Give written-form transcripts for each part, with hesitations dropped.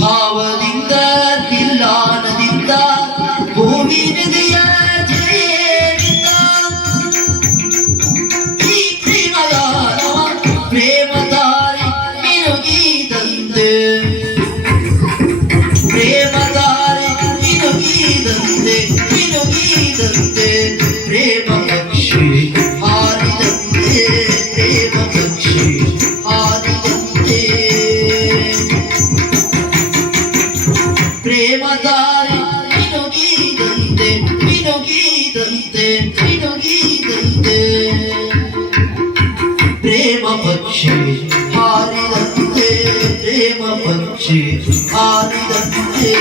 ಭಾವದಿಂದ ನಿಲ್ಲಾನದಿಂದ ಭೂಮಿ ನಿಧಿಯ ಜಯದಿಂದ ಈ ಪ್ರೇಮದಾನವ ಪ್ರೇಮದಾರಿ ಮಿನುಗಿದಂತೆ ಪ್ರೇಮದಾರಿ ಮಿನುಗಿದಂತೆ ಮಿನುಗಿದಂತೆ ಪ್ರೇಮ ಪಕ್ಷಿ ಹಾರಿದಂತೆ ಪ್ರೇಮ ಪಕ್ಷಿ ಹಾರಿದಂತೆ ಪ್ರೇಮದಾರಿ ಮಿನುಗಿದಂತೆ ಮಿನುಗಿದಂತೆ ಮಿನುಗಿದಂತೆ ಪ್ರೇಮ ಪಕ್ಷಿ ಹಾರಿದಂತೆ ಪ್ರೇಮ ಪಕ್ಷಿ ಹಾರಿದಂತೆ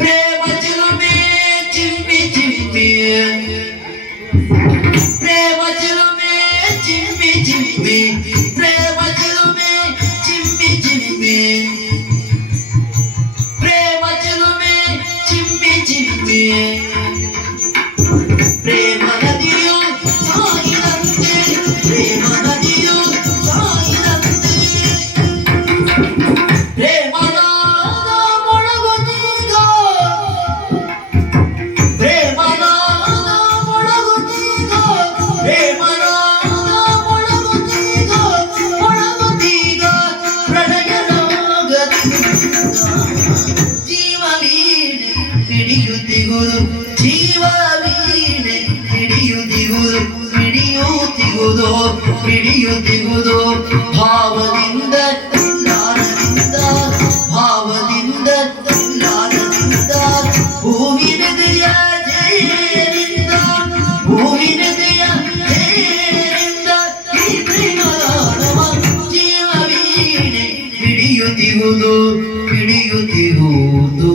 ಪ್ರೇಮ ಚಿಲುಮೆ ಚಿಮ್ಮಿ ಚಿಮ್ಮಿ ಪ್ರೇಮ ಚಿಲುಮೆ ಚಿಮ್ಮಿ ಚಿಮ್ಮಿ ಪ್ರೇಮ ಚಿಲುಮೆ ಚಿಮ್ಮಿ ಚಿಮ್ಮಿ ಪ್ರೇಮ ಚಿಲುಮೆ ಚಿಮ್ಮಿ ಚಿಮ್ಮಿ ಪ್ರೇಮ ನದಿಯು ಸಾಗಿದಂತೆ ಪ್ರೇಮ ನದಿಯು ಸಾಗಿದಂತೆ ಪ್ರೇಮದ ಮೊಳಗುತ್ತೀಗ ಪ್ರೇಮದ ಮೊಳಗುತ್ತೀಗ ಪ್ರೇಮದ ಮೊಳಗುತ್ತೀಗ ಮೊಳಗುತ್ತೀಗ ಪ್ರಣಯನಾಗದ ಜೀವವೀಣೆ ಹಿಡಿಯುತ್ತಿಗುದು ಜೀವವೀಣೆ ಹಿಡಿಯುತ್ತಿಗುದು ಹಿಡಿಯುತ್ತಿಗುದು ಹಿಡಿಯುತ್ತಿಗುದು ಭಾವದಿಂದ ಜ್ಞಾನದಿಂದ ಭಾವದಿಂದ ಜ್ಞಾನದಿಂದ ಭೂಮಿನದೆಯ ಜಯದಿಂದ ಭೂಮಿನದೆಯ ಜಯದಿಂದ ಈ ಪ್ರೇಮದಾನವ ಜೀವವೀಣೆ ಹಿಡಿಯುತ್ತಿಗುದು ಹಿಡಿಯುತ್ತಿಗುವುದು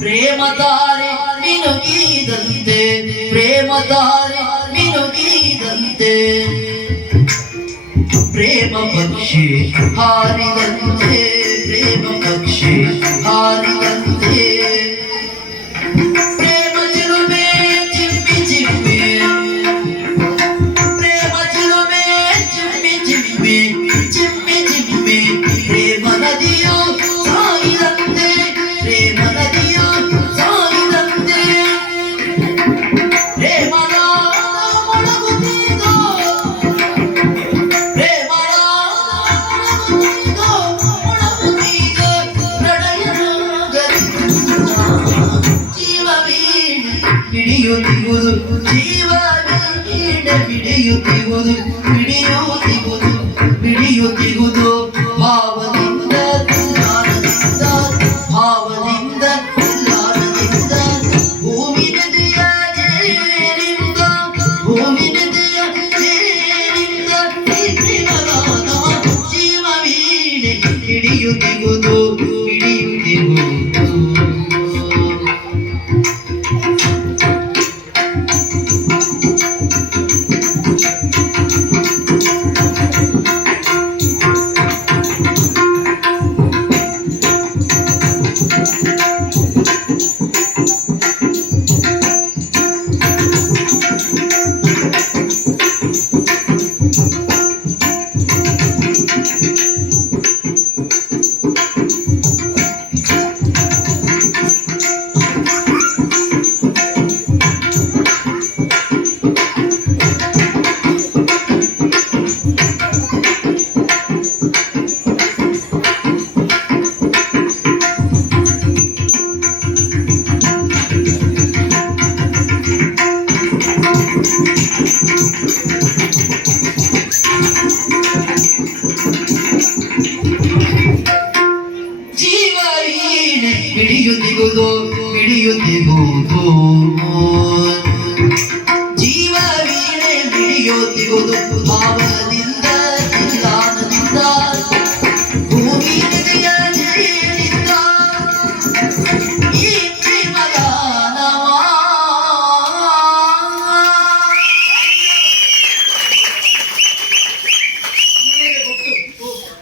ಪ್ರೇಮದಾರಿ ಮಿನುಗಿದಂತೆ ಪ್ರೇಮದಾರಿ ಮಿನುಗಿದಂತೆ ಪ್ರೇಮ ಪಕ್ಷಿ ಹಾರಿದಂತೆ ಪ್ರೇಮ ಪಕ್ಷಿ ಹಾರಿದಂತೆ ಪ್ರೇಮ ಚಿಲುಮೆ ಚಿಮ್ಮಿ ಚಿಮ್ಮಿ ಪ್ರೇಮ ಚಿಲುಮೆ ಚಿಮ್ಮಿ ಚಿಮ್ಮಿ ಚಿಮ್ಮಿ ಚಿಮ್ಮಿ ಪ್ರೇಮ ನದಿಯು ಸಾಗಿದಂತೆ ಪ್ರೇಮ ನದಿಯು ಸಾಗಿದಂತೆ ಪ್ರೇಮದ ಮೊಳಗುತ್ತೀಗ ಪ್ರೇಮದ ಮೊಳಗುತ್ತೀಗ ಮೊಳಗುತ್ತೀಗ ಪ್ರಣಯನಾಗದಿಂದ ಪ್ರೇಮಗಾನ ಜೀವ ವೀಣೆ ಹಿಡಿಯುತ್ತಿಗುವುದು ಹಿಡಿಯುತ್ತಿಗುವುದು ಹಿಡಿಯುತ್ತಿಗುವುದು ಹಿಡಿಯುತ್ತಿಗುವುದು ಜೀವ ವೀಣೆ ಹಿಡಿಯುತ್ತಿಗುವುದು ಭಾವದಿಂದ ನಿಧಾನದಿಂದ ಭೂಮಿ ಹೃದಯ ನೀರಿನಿಂದ ಈ ಪ್ರೇಮಗಾನವ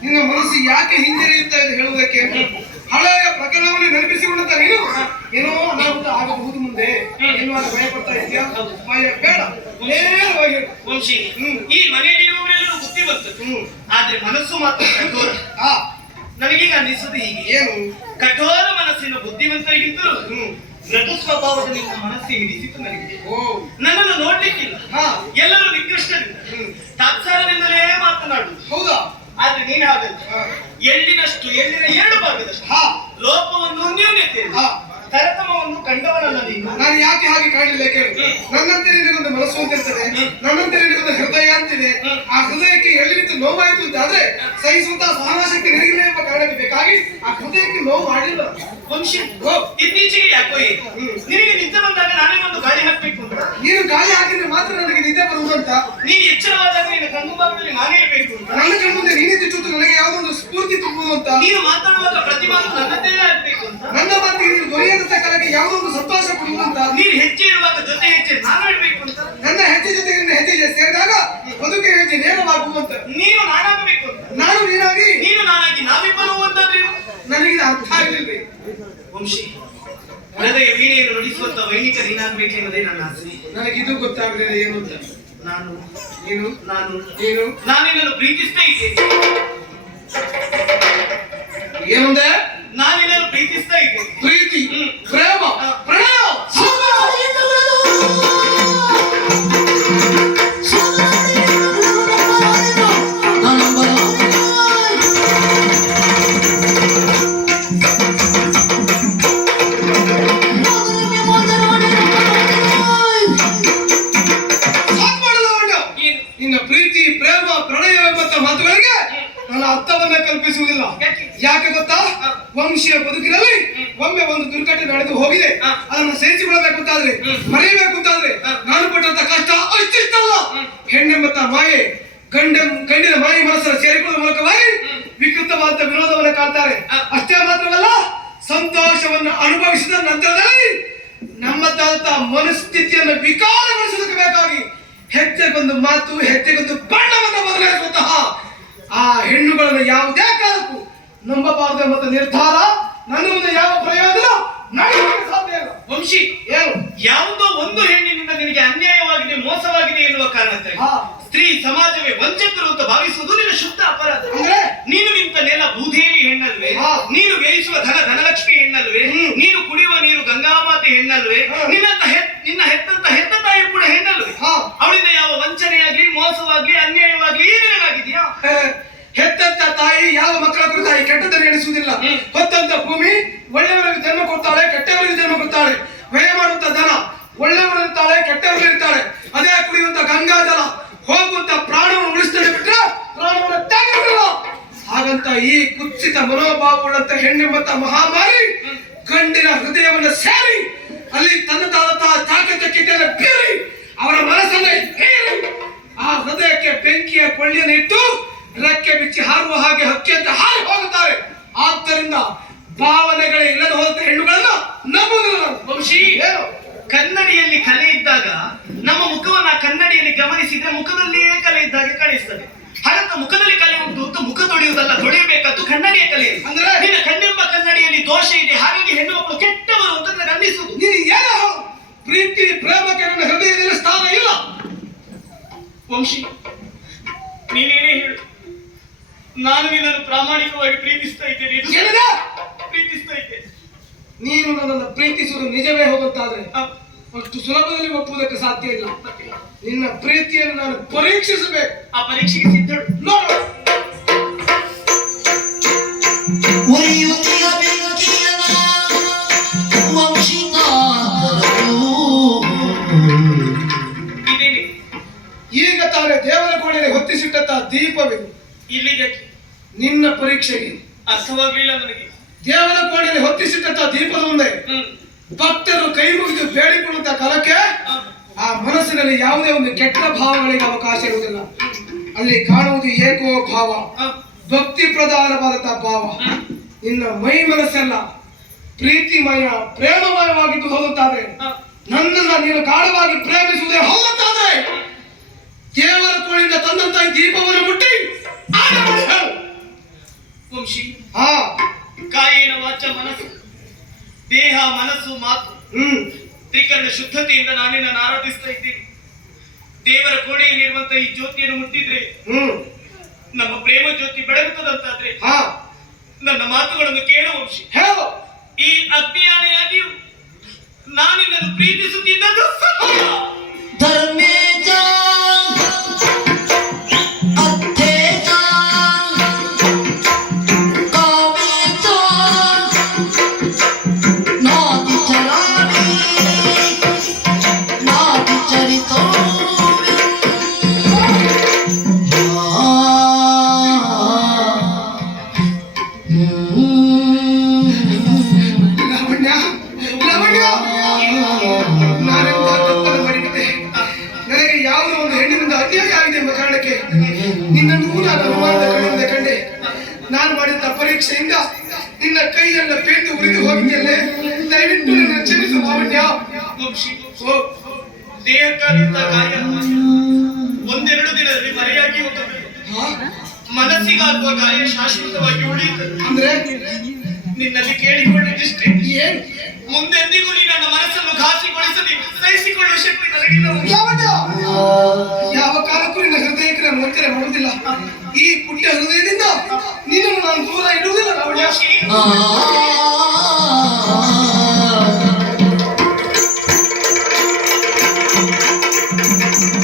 ನಿನ್ನ ಮನಸ್ಸು ಯಾಕೆ ಹಿಂಜರಿಯುತ್ತಾ ಇದೆ ಹೇಳುವುದಕ್ಕೆ? ಹಳೆಯ ಪ್ರಕರಣವನ್ನು ನೆನಪಿಸಿಕೊಳ್ಳುತ್ತಾ ನೀನು ಏನೋ ಅನಾಹುತ ಆಗಬಹುದು ಮುಂದೆ ಎನ್ನುವಾಗ ಭಯ ಪಡ್ತಾ ಇದೆಯಾ? ಭಯ ಬೇಡ, ನೇರವಾಗಿ ಹೇಳು. ವಂಶಿ, ಈ ಮನೆಯಲ್ಲಿರುವವರೆಲ್ಲರೂ ಬುದ್ಧಿವಂತರು, ಆದ್ರೆ ಮನಸ್ಸು ಮಾತ್ರ ಕಠೋರ. ನನಗೀಗ ಅನ್ನಿಸುವುದು ಹೀಗೆ, ಏನು ಕಠೋರ ಮನಸ್ಸಿನ ಬುದ್ಧಿವಂತರಿಗಿಂತಲೂ ಮೃದು ಸ್ವಭಾವದ ನಿಮ್ಮ ಮನಸ್ಸು ಹಿಡಿಸಿತು ನನಗೆ. ನನ್ನನ್ನು ನೋಡ್ಲಿಕ್ಕಿಲ್ಲ, ಎಲ್ಲರೂ ನಿಕೃಷ್ಟರಿಂದ ತಾತ್ಸಾರದಿಂದಲೇ ಮಾತನಾಡುವುದು. ಹೌದಾ? ಆದ್ರೆ ನೀನು ಹಾಗಲ್ಲ, ಎಳ್ಳಿನಷ್ಟು ಎಳ್ಳಿನ 2 ಭಾಗದಷ್ಟು ಲೋಪವನ್ನು ನ್ಯೂನ್ಯತೆ ತರತಮವನ್ನು ಕಂಡವನಲ್ಲ ನೀನು. ನಾನು ಯಾಕೆ ಹಾಗೆ ಕಾಣಲಿಲ್ಲ ಕೇಳು. ನನ್ನಂತೆ ನಿನಗೊಂದು ಮನಸ್ಸು ಅಂತ ಇರ್ತದೆ, ನನ್ನಂತೆ ನಿನಗೊಂದು ಹೃದಯ ಅಂತಿದೆ. ಆ ಹೃದಯಕ್ಕೆ ಎಳ್ಳಿನಿಂದ ನೋವಾಯಿತು ಅಂತ ಆದ್ರೆ ಸಹಿಸುವಂತಹ ಸಹನಾಶಕ್ತಿ ನಿನಗಿಲ್ಲ ಎಂಬ ಕಾರಣಕ್ಕೆ ಬೇಕಾಗಿ ಆ ಹೃದಯಕ್ಕೆ ನೋವು ಮಾಡಿಲ್ಲ. ವಂಶಿ, ಇತ್ತೀಚೆಗೆ ಯಾಕೋ ನಿನಗೆ ನಿದ್ದೆ ಬಂದಾಗ ನಾನೇ ಒಂದು ಗಾಳಿ ಹಾಕ್ಬೇಕು ಅಂತ. ನೀನು ಗಾಳಿ ಹಾಕಿದ್ರೆ ಮಾತ್ರ ನನಗೆ ನಿದ್ದೆ ಬರುವುದಂತ. ನೀನು ಎಚ್ಚರವಾದಾಗ ನಿನ್ನ ಕಣ್ಣು ಭಾಗದಲ್ಲಿ ನಾನೇ ಇರಬೇಕು ಅಂತ. ನನ್ನ ಕಣ್ಣು ಮುಂದೆ ನೀನಿದ್ದು ಚೂತು ನನಗೆ ಯಾವುದೊಂದು ಸ್ಫೂರ್ತಿ ತುಂಬುವುದು ಅಂತ. ನೀನು ಮಾತಾಡುವಾಗ ಪ್ರತಿ ಮಾತು ನನ್ನದೇ ಆಗ್ಬೇಕು ಅಂತ. ನನ್ನ ಮಾತಿಗೆ ನೀನು ದೊರೆಯದಂತ ಕಾಲಕ್ಕೆ ಯಾವುದೊಂದು ಸಂತೋಷ ಕೊಡುವುದು ಅಂತ. ನೀನು ಹೆಜ್ಜೆ ಇರುವಾಗ ಜೊತೆ ಹೆಜ್ಜೆ ನಾನು ಇಡಬೇಕು ಅಂತ. ನನ್ನ ಹೆಜ್ಜೆ ಜೊತೆ ನಿನ್ನ ಹೆಜ್ಜೆ ಸೇರಿದಾಗ ಬದುಕಿನ ಹೆಜ್ಜೆ ನೇರವಾಗುವಂತ. ನೀನು ನಾನಾಗಬೇಕು ಅಂತ. ನಾನು ನೀನಾಗಿ ನೀನು ನಾನಾಗಿ ನಾವಿಬ್ಬರು ಅಂತಂದ್ರೆ ನನಗೆ ಅರ್ಥ ಆಗಲಿಲ್ಲ. ವಂಶಿ, ಹೃದಯ ವೀಣೆಯನ್ನು ನುಡಿಸುವಂತ ವೈಣಿಕ ನೀನಾಗಬೇಕೆನ್ನೋದೇ ನನ್ನ ಆಸೆ. ನನಗಿದು ಗೊತ್ತಾಗಲಿಲ್ಲ ಏನು ಅಂತ. ನಾನು ಏನು ನಾನು ಏನು ನಾನಿನ್ನನ್ನು ಪ್ರೀತಿಸ್ತಾ ಇದ್ದೇನೆ. ಏನಂದೆ? ನಾನಿನ್ನನ್ನು ಪ್ರೀತಿಸ್ತಾ ಇದ್ದೇನೆ. ಪ್ರೀತಿ, ಪ್ರೇಮ, ಪ್ರಣಯ. ನಿನ್ನ ಪ್ರೀತಿ, ಪ್ರೇಮ, ಪ್ರಣಯ ಎಂಬಂತ ಮಾತುಗಳಿಗೆ ನನ್ನ ಅರ್ಥವನ್ನ ಕಲ್ಪಿಸುವುದಿಲ್ಲ. ಯಾಕೆ ಗೊತ್ತಾ? ವಂಶೀಯ ಬದುಕಿನಲ್ಲಿ ಒಮ್ಮೆ ಒಂದು ದುರ್ಘಟನೆ ನಡೆದು ಹೋಗಿದೆ. ಅದನ್ನು ಸಹಿಸಿಕೊಳ್ಳಬೇಕು ಅಂತಾದ್ರೆ, ಮರೆಯಬೇಕು ಅಂತಾದ್ರೆ ನಾನು ಪಟ್ಟಂತ ಕಷ್ಟ ಅಷ್ಟಿಷ್ಟಲ್ಲ. ಹೆಣ್ಣೆಂಬಂತ ಮಾಯೆ ಗಂಡಿನ ಮಾಯೆ ಮನಸ್ಸನ್ನು ಸೇರಿಕೊಳ್ಳುವ ಮೂಲಕವಾಗಿ ವಿಕೃತವಾದ ವಿರೋಧವನ್ನು ಕಾಣ್ತಾರೆ. ಅಷ್ಟೇ ಮಾತ್ರವಲ್ಲ, ಸಂತೋಷವನ್ನು ಅನುಭವಿಸಿದ ನಂತರದಲ್ಲಿ ನಮ್ಮದಾದಂತಹ ಮನಸ್ಥಿತಿಯನ್ನು ವಿಕಾರಗೊಳಿಸುವುದಕ್ಕೆ ಬೇಕಾಗಿ ಹೆಜ್ಜೆಗೊಂದು ಮಾತು, ಹೆಜ್ಜೆಗೊಂದು ಬಣ್ಣವನ್ನು ಬದಲಾಯಿಸುವಂತಹ ಆ ಹೆಣ್ಣುಗಳನ್ನು ಯಾವುದೇ ಕಾಲಕ್ಕೂ ನಂಬಬಾರದು ಎಂಬ ನಿರ್ಧಾರ ನನ್ನ ಮುಂದೆ ಯಾವ ಪ್ರಯೋಜನ ನಡೆಯಲಿಕ್ಕೆ ಸಾಧ್ಯ ಇಲ್ಲ. ವಂಶಿ, ಏನು ಯಾವುದೋ ಒಂದು ಹೆಣ್ಣಿನಿಂದ ನಿನಗೆ ಅನ್ಯಾಯವಾಗಿದೆ, ಮೋಸವಾಗಿದೆ ಎನ್ನುವ ಕಾರಣಕ್ಕಾಗಿ ಸ್ತ್ರೀ ಸಮಾಜವೇ ವಂಚಕರು ಅಂತ ಭಾವಿಸುವುದು ನಿನ್ನ ಶುದ್ಧ ಅಪರಾಧ. ಅಂದ್ರೆ ನೀನು ನಿಂತ ನೆಲ ಭೂದೇವಿ ಹೆಣ್ಣಲ್ವೇ? ನೀನು ವ್ಯಯಿಸುವ ಧನಲಕ್ಷ್ಮಿ ಹೆಣ್ಣಲ್ವೇ? ನೀನು ಕುಡಿಯುವ ನೀರು ಗಂಗಾಮಾತೆ ಹೆಣ್ಣಲ್ವೇ? ನಿನ್ನ ಹೆತ್ತ ತಾಯಿ ಕೂಡ ಹೆಣ್ಣಲ್ವೇ? ಅವಳಿಂದ ಯಾವ ವಂಚನೆಯಾಗ್ಲಿ, ಮೋಸವಾಗ್ಲಿ, ಅನ್ಯಾಯವಾಗ್ಲಿ ಈ ನಿನಗಾಗಿದೆಯಾ? ಹೆತ್ತಂತ ತಾಯಿ ಯಾವ ಮಕ್ಕಳ ಕುರಿತಾಗಿ ಕೆಟ್ಟದನ್ನು ಎಣಿಸುವುದಿಲ್ಲ. ಹೊತ್ತಂತ ಭೂಮಿ ಒಳ್ಳೆಯವರಿಗೆ ಜನ್ಮ ಕೊಡ್ತಾಳೆ, ಕೆಟ್ಟವರಿಗೆ ಜನ್ಮ ಕೊಡ್ತಾಳೆ. ವ್ಯಯ ಮಾಡುವಂತ ದನ ಒಳ್ಳೆಯವರಿರ್ತಾಳೆ, ಕೆಟ್ಟವರಿರ್ತಾಳೆ. ಅದೇ ಕುಡಿಯುವಂತ ಗಂಗಾ ಜಲ ಹೋಗುವಂತ ಪ್ರಾಣವನ್ನು ಉಳಿಸ್ತಾಳೆ ಬಿಟ್ರೆ ಪ್ರಾಣವನ್ನು ತ್ಯಾಗವಿಲ್ಲ. ಹಾಗಂತ ಈ ಕುತ್ಸಿತ ಮನೋಭಾವವುಳ್ಳಂತ ಹೆಣ್ಣೆಂಬಂತ ಮಹಾಮಾರಿ ಗಂಡಿನ ಹೃದಯವನ್ನು ಸೇರಿ ಅಲ್ಲಿ ತನ್ನದಾದಂತಹ ತಾಕತ್ತಕ್ಕಿದ್ದ ಬೀರಿ ಅವರ ಮನಸ್ಸನ್ನ ಹೇರಿ ಆ ಆ ಹೃದಯಕ್ಕೆ ಬೆಂಕಿಯ ಕೊಳ್ಳಿಯನ್ನು ಇಟ್ಟು ರೆಕ್ಕೆ ಬಿಚ್ಚಿ ಹಾರುವ ಹಾಗೆ ಹಕ್ಕಿಯಂತೆ ಹಾರಿ ಹೋಗುತ್ತಾರೆ. ಆದ್ದರಿಂದ ಭಾವನೆಗಳೇ ಇಲ್ಲದ ಹೋದ ಹೆಣ್ಣುಗಳನ್ನ ನಂಬುವುದಿಲ್ಲ ನಾನು. ವಂಶಿ, ಏನು? ಕನ್ನಡಿಯಲ್ಲಿ ಕಲೆ ಇದ್ದಾಗ ನಮ್ಮ ಮುಖವನ್ನ ಕನ್ನಡಿಯಲ್ಲಿ ಗಮನಿಸಿದ್ರೆ ಮುಖದಲ್ಲಿಯೇ ಕಲೆ ಇದ್ದಾಗೆ ಕಾಣಿಸ್ತದೆ. ಹಾಗಂತ ಮುಖದಲ್ಲಿ ಕಲೆ ಉಂಟು ಅಂತ ಮುಖ ತೊಳೆಯುವುದಲ್ಲ, ತೊಳೆಯಬೇಕಾದ್ದು ಕನ್ನಡಿಯ ಕಲೆ. ಅಂದ್ರೆ ನಿನ್ನ ಕಣ್ಣೆಂಬ ಕನ್ನಡಿಯಲ್ಲಿ ದೋಷ ಇದೆ, ಹಾಗಾಗಿ ಹೆಣ್ಣು ಮಕ್ಕಳು ಕೆಟ್ಟವರು ಅಂತ ಅನ್ನಿಸುವುದು. ನೀನು ಏನೋ ಪ್ರೀತಿ ಪ್ರೇಮಕ್ಕೆ ನನ್ನ ಹೃದಯದಲ್ಲಿ ಸ್ಥಾನ ಇಲ್ಲ. ವಂಶಿ, ನೀನೇನೇ ಹೇಳು, ನಾನು ನಿನ್ನನ್ನು ಪ್ರಾಮಾಣಿಕವಾಗಿ ಪ್ರೀತಿಸ್ತಾ ಇದ್ದೇನೆ. ಏನಿದೆ? ಪ್ರೀತಿಸ್ತಾ ಇದ್ದೇನೆ. ನೀನು ನನ್ನನ್ನು ಪ್ರೀತಿಸುವುದು ನಿಜವೇ ಹೋಗುತ್ತಾದ್ರೆ ಆ, ಅಷ್ಟು ಸುಲಭದಲ್ಲಿ ಒಪ್ಪುವುದಕ್ಕೆ ಸಾಧ್ಯ ಇಲ್ಲ. ನಿನ್ನ ಪ್ರೀತಿಯನ್ನು ನಾನು ಪರೀಕ್ಷಿಸಬೇಕು. ಆ ಪರೀಕ್ಷೆಗೆ ಸಿದ್ಧಳು. ನೋಡು, ಉರಿಯುತ್ತಿಯ ಬೆಂಕಿಯನ ವಂಶಿಕಾರರು. ಇದೇನೆ ಈಗ ತಾನೇ ದೇವರ ಕೋಣೆಯಲ್ಲಿ ಹೊತ್ತಿಸಿಟ್ಟಂತ ದೀಪವಿದು ಇಲ್ಲಿಗೆ ನಿನ್ನ ಪರೀಕ್ಷೆಗೆ. ಅರ್ಥವಾಗ್ಲಿಲ್ಲ ನನಗೆ. ದೇವರ ಕೋಣೆಯಲ್ಲಿ ಹೊತ್ತಿಸಿಟ್ಟಂತ ದೀಪದ ಮುಂದೆ ಭಕ್ತರು ಕೈ ಮುಗಿದು ಬೇಡಿಕೊಳ್ಳುವಂತ ಕಾಲಕ್ಕೆ ಆ ಮನಸ್ಸಿನಲ್ಲಿ ಯಾವುದೇ ಒಂದು ಕೆಟ್ಟ ಭಾವಗಳಿಗೆ ಅವಕಾಶ ಇರುವುದಿಲ್ಲ. ಅಲ್ಲಿ ಕಾಣುವುದು ಏಕೋ ಭಾವ, ಭಕ್ತಿ ಪ್ರಧಾನವಾದಂತಹ ಭಾವ. ನಿನ್ನ ಮೈ ಮನಸ್ಸೆಲ್ಲ ಪ್ರೀತಿಮಯ ಪ್ರೇಮಮಯವಾಗಿದ್ದು ಹೋಗುತ್ತಾದ್ರೆ, ನನ್ನನ್ನ ನೀನು ಗಾಢವಾಗಿ ಪ್ರೇಮಿಸುವುದೇ ಹೋಗುತ್ತಾದ್ರೆ, ದೇವರ ಕೋಣೆಯಿಂದ ತಂದಂತ ಈ ದೀಪವನ್ನು ಮುಟ್ಟಿ ಆಗ ಮಾಡಿ ಹೇಳು. ವಂಶಿ, ಹಾ, ಕಾಯೇನ ವಾಚ ಮನಸ್ಸು, ದೇಹ ಮನಸ್ಸು ಮಾತು ತ್ರಿಕರಣ ಶುದ್ಧತೆಯಿಂದ ನಾನಿನ್ನ ಆರಾಧಿಸ್ತಾ ಇದ್ದೀನಿ. ದೇವರ ಕೋಣೆಯಲ್ಲಿರುವಂತ ಈ ಜ್ಯೋತಿಯನ್ನು ಮುಟ್ಟಿದ್ರೆ ನಮ್ಮ ಪ್ರೇಮ ಜ್ಯೋತಿ ಬೆಳಗುತ್ತದಂತಾದ್ರೆ ಹಾ, ನನ್ನ ಮಾತುಗಳನ್ನು ಕೇಳು ವಂಶಿ. ಹೇಳು. ಈ ಅಜ್ಞಾನಿಯಾಗಿಯೂ ನಾನಿನ್ನನ್ನು ಪ್ರೀತಿಸುತ್ತಿದ್ದದ್ದು ಸತ್ಯ. ಧರ್ಮೇಜ ಅರ್ಥೇಜ ಕಾಮೇಜ ನಾತಿ ಚರಾಮಿ ನಾತಿ ಚರಿತೋ. ಲಾವಣ್ಯ, ಲಾವಣ್ಯ, ನಾನೆಂತ ತಪ್ಪನ್ನು ಮಾಡಿಬಿಟ್ಟೆ. ನನಗೆ ಯಾವುದೋ ಒಂದು ಹೆಣ್ಣಿನಿಂದ ಅನ್ಯಾಯ ಆಗಿದೆ ಎಂಬ ಕಾರಣಕ್ಕೆ ನಿನ್ನನ್ನು ನಾನು ಅನುಮಾನದ ಕಣ್ಣಿಂದ ಕಂಡೆ. ನಾನು ಮಾಡಿದ ಪರೀಕ್ಷೆಯಿಂದ ನಿನ್ನ ಕೈಯೆಲ್ಲ ಪೇಂದು ಉರಿದು ಹೋಗಿದೆಯಲ್ಲೇ, ದಯವಿಟ್ಟು ನನ್ನ ಕ್ಷಮಿಸು ಲಾವಣ್ಯ. ವಂಶಿ, ದೇಹಕ್ಕಾದಂತ ಗಾಯ ಒಂದೆರಡು ದಿನದಲ್ಲಿ ಮರೆಯಾಗಿ ಹೋಗಬೇಕು. ಹಾ? ಮನಸ್ಸಿಗಾಗುವ ಗಾಯ ಶಾಶ್ವತವಾಗಿ ಉಳಿಯುತ್ತದೆ. ಅಂದ್ರೆ ನಿನ್ನಲ್ಲಿ ಕೇಳಿಕೊಳ್ಳುವುದಿಷ್ಟೇ, ಏನ್? ಮುಂದೆಂದಿಗೂ ನೀ ನನ್ನ ಮನಸ್ಸನ್ನು ಘಾಸಿಗೊಳಿಸದೆ ಸಹಿಸಿಕೊಳ್ಳುವ ಶಕ್ತಿ ನನಗಿಲ್ಲ. ಲಾವಣ್ಯ, ಯಾವ ಕಾಲಕ್ಕೂ ನಿನ್ನ ಹೃದಯಕ್ಕೆ ನಾನು ವಂಚನೆ ಮಾಡುವುದಿಲ್ಲ. ಈ ಪುಟ್ಟ ಹೃದಯದಿಂದ ನಿನ್ನನ್ನು ನಾನು ದೂರ ಇಡುವುದಿಲ್ಲ ಲಾವಣ್ಯ. ವಂಶಿ, ಆ